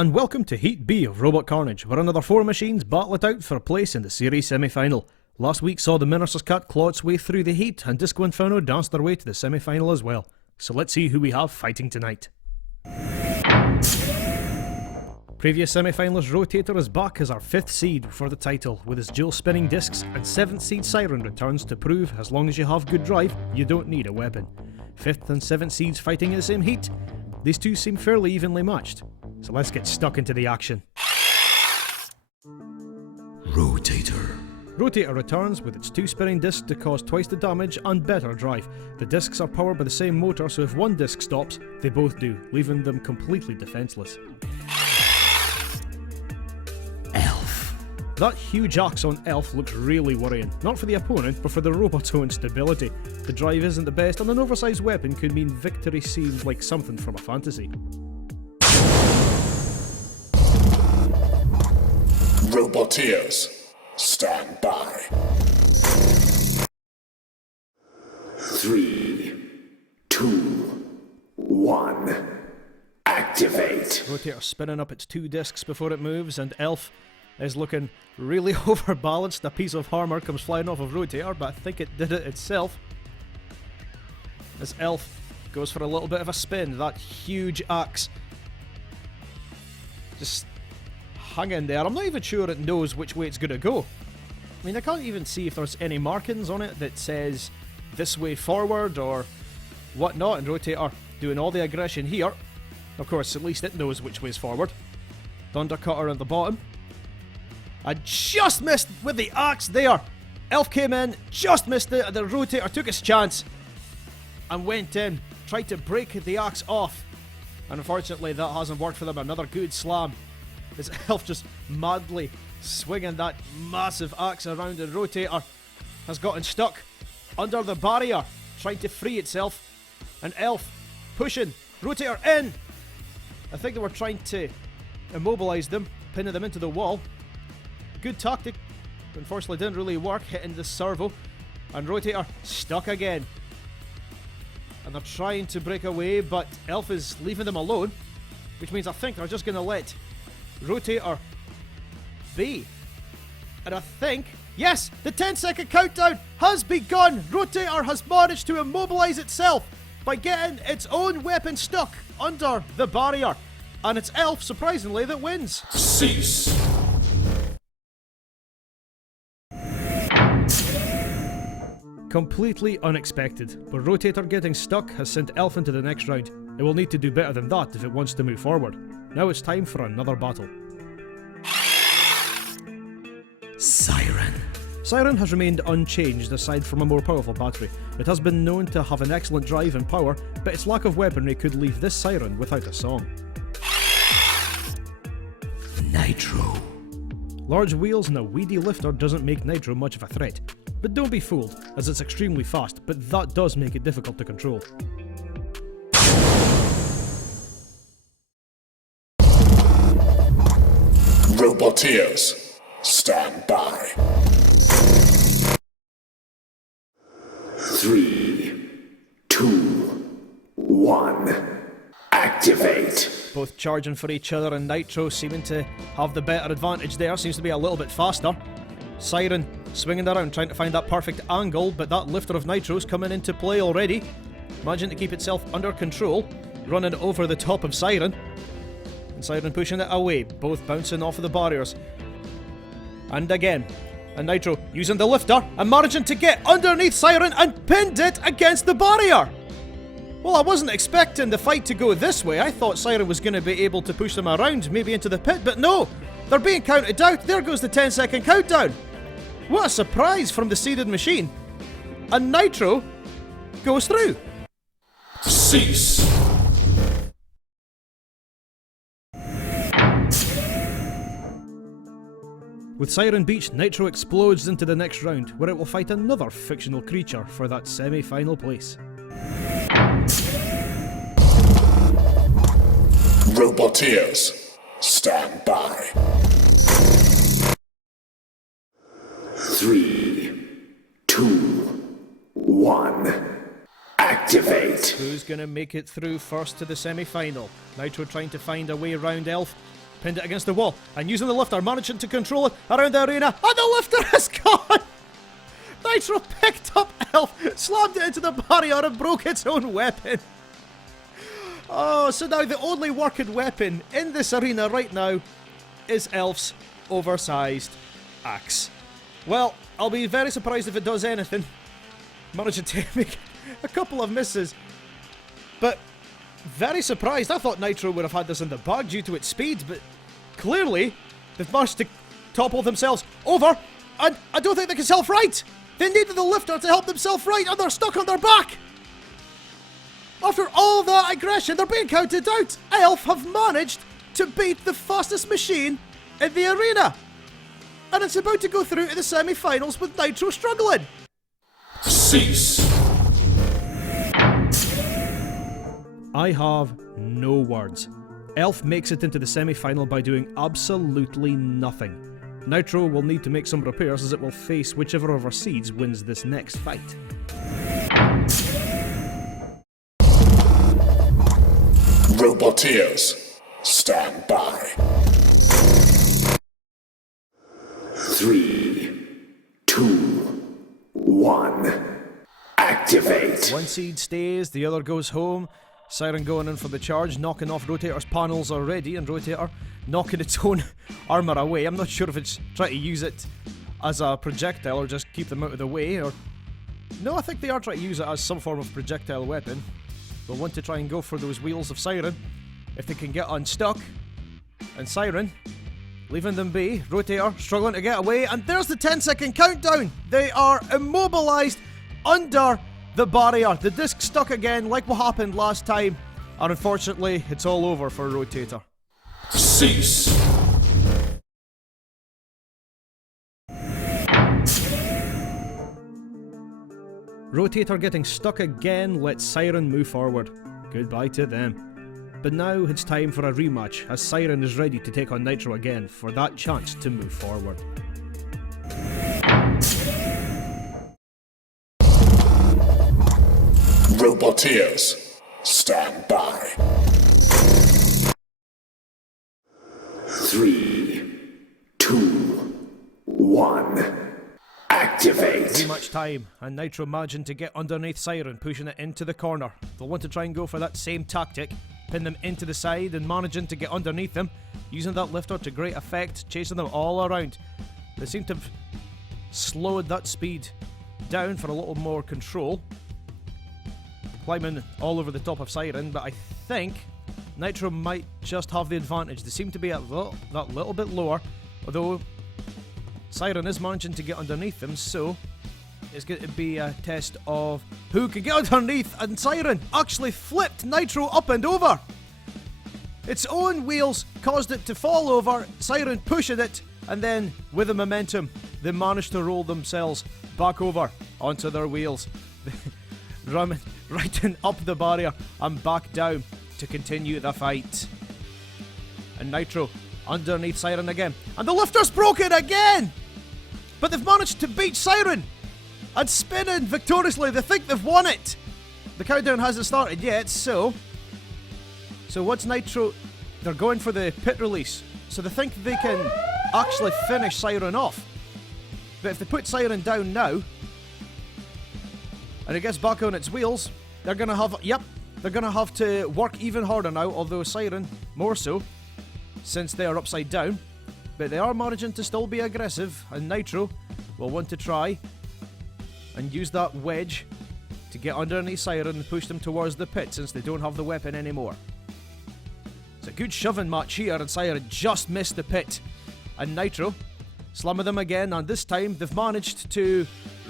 and welcome to Heat B of Robot Carnage, where another 4 machines battle it out for a place in the series semi-final. Last week saw the Ministers Cut claw its way through the heat, and Disco Inferno danced their way to the semi-final as well. So let's see who we have fighting tonight. Previous semi-finalist Rotator is back as our 5th seed for the title, with his dual spinning discs, and 7th seed Siren returns to prove as long as you have good drive, you don't need a weapon. 5th and 7th seeds fighting in the same heat. These two seem fairly evenly matched. So let's get stuck into the action. Rotator. Rotator returns with its 2 spinning discs to cause twice the damage and better drive. The discs are powered by the same motor, so if one disc stops, they both do, leaving them completely defenseless. Elf. That huge axe on Elf looks really worrying, not for the opponent, but for the robot's own stability. The drive isn't the best, and an oversized weapon could mean victory seems like something from a fantasy. Roboteers, stand by. 3, 2, 1, activate. Rotator spinning up its 2 discs before it moves, and Elf is looking really overbalanced. A piece of armor comes flying off of Rotator, but I think it did it itself. As Elf goes for a little bit of a spin, that huge axe just hanging there. I'm not even sure it knows which way it's going to go. I mean, I can't even see if there's any markings on it that says this way forward or whatnot, and Rotator doing all the aggression here. Of course, at least it knows which way's forward. Thundercutter at the bottom. I just missed with the axe there. Elf came in, just missed it, and the Rotator took his chance and went in, tried to break the axe off. And unfortunately, that hasn't worked for them. Another good slam. As Elf just madly swinging that massive axe around, and Rotator has gotten stuck under the barrier, trying to free itself. And Elf pushing Rotator in. I think they were trying to immobilize them, pinning them into the wall. Good tactic, but unfortunately didn't really work, hitting the servo. And Rotator stuck again. And they're trying to break away, but Elf is leaving them alone, which means I think they're just going to let Rotator be. And I think, yes, the 10-second countdown has begun. Rotator has managed to immobilize itself by getting its own weapon stuck under the barrier. And it's Elf, surprisingly, that wins. Cease. Completely unexpected, but Rotator getting stuck has sent Elf into the next round. It will need to do better than that if it wants to move forward. Now it's time for another battle. Siren. Siren has remained unchanged aside from a more powerful battery. It has been known to have an excellent drive and power, but its lack of weaponry could leave this Siren without a song. Nitro. Large wheels and a weedy lifter doesn't make Nitro much of a threat. But don't be fooled, as it's extremely fast, but that does make it difficult to control. Roboteers, stand by. 3, 2, 1, activate. Both charging for each other, and Nitro seeming to have the better advantage there. Seems to be a little bit faster. Siren swinging around trying to find that perfect angle, but that lifter of Nitro's coming into play already. Managing to keep itself under control, running over the top of Siren. And Siren pushing it away, both bouncing off of the barriers. And again. And Nitro using the lifter and managing to get underneath Siren and pinned it against the barrier. Well, I wasn't expecting the fight to go this way. I thought Siren was going to be able to push them around, maybe into the pit, but no! They're being counted out. There goes the 10-second countdown. What a surprise from the seeded machine. And Nitro goes through. Cease. With Siren beached, Nitro explodes into the next round, where it will fight another fictional creature for that semi-final place. Roboteers, stand by. 3, 2, 1, activate. Who's going to make it through first to the semi-final? Nitro trying to find a way around Elf. pinned it against the wall, and using the lifter, managing to control it around the arena, and the lifter is gone! Nitro picked up Elf, slammed it into the barrier, and broke its own weapon. Oh, so now the only working weapon in this arena right now is Elf's oversized axe. Well, I'll be very surprised if it does anything. Managing to make a couple of misses. But very surprised. I thought Nitro would have had this in the bag due to its speed, but clearly they've managed to topple themselves over, and I don't think they can self-right. They needed the lifter to help them self-right, and they're stuck on their back. After all that aggression, they're being counted out. Elf have managed to beat the fastest machine in the arena. And it's about to go through to the semi-finals with Nitro struggling. Cease. I have no words. Elf makes it into the semi-final by doing absolutely nothing. Nitro will need to make some repairs as it will face whichever of our seeds wins this next fight. Roboteers, stand by. 3, 2, 1. Activate. One seed stays, the other goes home. Siren going in for the charge, knocking off Rotator's panels already, and Rotator knocking its own armour away. I'm not sure if it's trying to use it as a projectile or just keep them out of the way, or... No, I think they are trying to use it as some form of projectile weapon. They'll want to try and go for those wheels of Siren, if they can get unstuck. And Siren, leaving them be. Rotator struggling to get away, and there's the 10-second countdown! They are immobilised under the barrier. The disc stuck again, like what happened last time, and unfortunately, it's all over for Rotator. Cease. Rotator getting stuck again lets Siren move forward. Goodbye to them. But now it's time for a rematch, as Siren is ready to take on Nitro again for that chance to move forward. Roboteers, stand by. 3, 2, 1. Activate. Rematch time, and Nitro managing to get underneath Siren, pushing it into the corner. They'll want to try and go for that same tactic, pin them into the side and managing to get underneath them, using that lifter to great effect, chasing them all around. They seem to have slowed that speed down for a little more control, climbing all over the top of Siren, but I think Nitro might just have the advantage. They seem to be that little bit lower, although Siren is managing to get underneath them, so it's going to be a test of who can get underneath, and Siren actually flipped Nitro up and over. Its own wheels caused it to fall over, Siren pushing it, and then with the momentum, they managed to roll themselves back over onto their wheels. Right up the barrier and back down to continue the fight. And Nitro underneath Siren again. And the lifter's broken again! But they've managed to beat Siren! And spinning victoriously, they think they've won it! The countdown hasn't started yet, so what's Nitro... They're going for the pit release. So they think they can actually finish Siren off. But if they put Siren down now, and it gets back on its wheels, they're gonna have... Yep, they're gonna have to work even harder now, although Siren more so, since they are upside down. But they are managing to still be aggressive, and Nitro will want to try and use that wedge to get underneath Siren and push them towards the pit since they don't have the weapon anymore. It's a good shoving match here, and Siren just missed the pit. And Nitro slamming them again, and this time they've managed to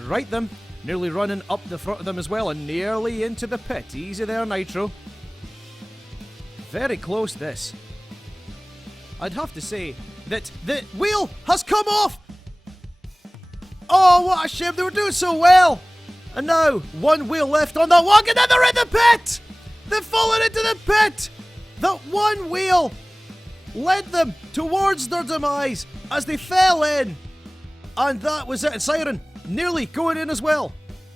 right them, nearly running up the front of them as well, and nearly into the pit. Easy there, Nitro. Very close, this. I'd have to say that the wheel has come off! Oh, what a shame, they were doing so well! And now, one wheel left on that wagon, and they're in the pit! They've fallen into the pit! That one wheel led them towards their demise as they fell in. And that was it. And Siren nearly going in as well.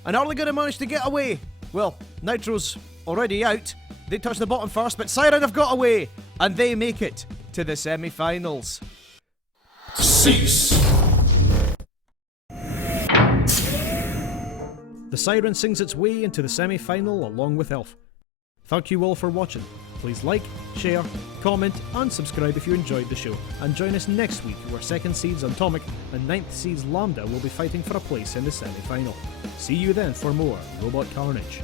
And are they going to manage to get away? Well, Nitro's already out. They touched the bottom first, but Siren have got away. And they make it to the semi-finals. Cease. The Siren sings its way into the semi-final along with Elf. Thank you all for watching. Please like, share, comment and subscribe if you enjoyed the show, and join us next week where 2nd seeds Atomic and 9th seeds Lambda will be fighting for a place in the semi-final. See you then for more Robot Carnage.